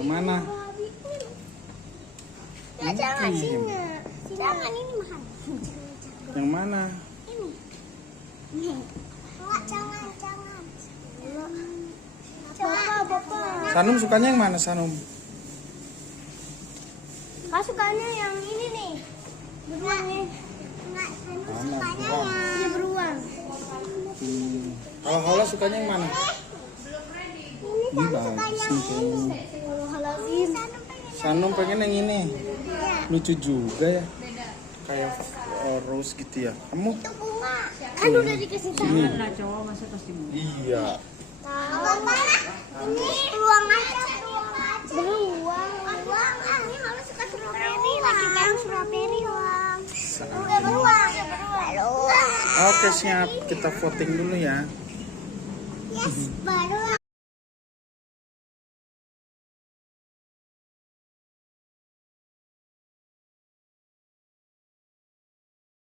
Yang mana? Nah, jangan sini. Jangan ini mahal. Yang mana? Ini. Enggak, jangan. Bapak. Sanum sukanya yang mana, Sanum? Kak sukanya yang ini nih. Beruang nih. Enggak, sukanya yang beruang. Kalau Hola sukanya yang mana? Ini bagus nih kayaknya. Sanum pengen yang ini. Lucu juga ya. Kayak rose gitu ya. Kamu? Itu bunga. Kan udah dikasih tahu. Ini. Nah, cowok masa pasti mau. Iya. Ini beruang aja. Beruang. Ini kalau suka strawberry lagi kan strawberry Wang. Udah beruang. Oke, siap. Kita voting dulu ya. Yes, baru.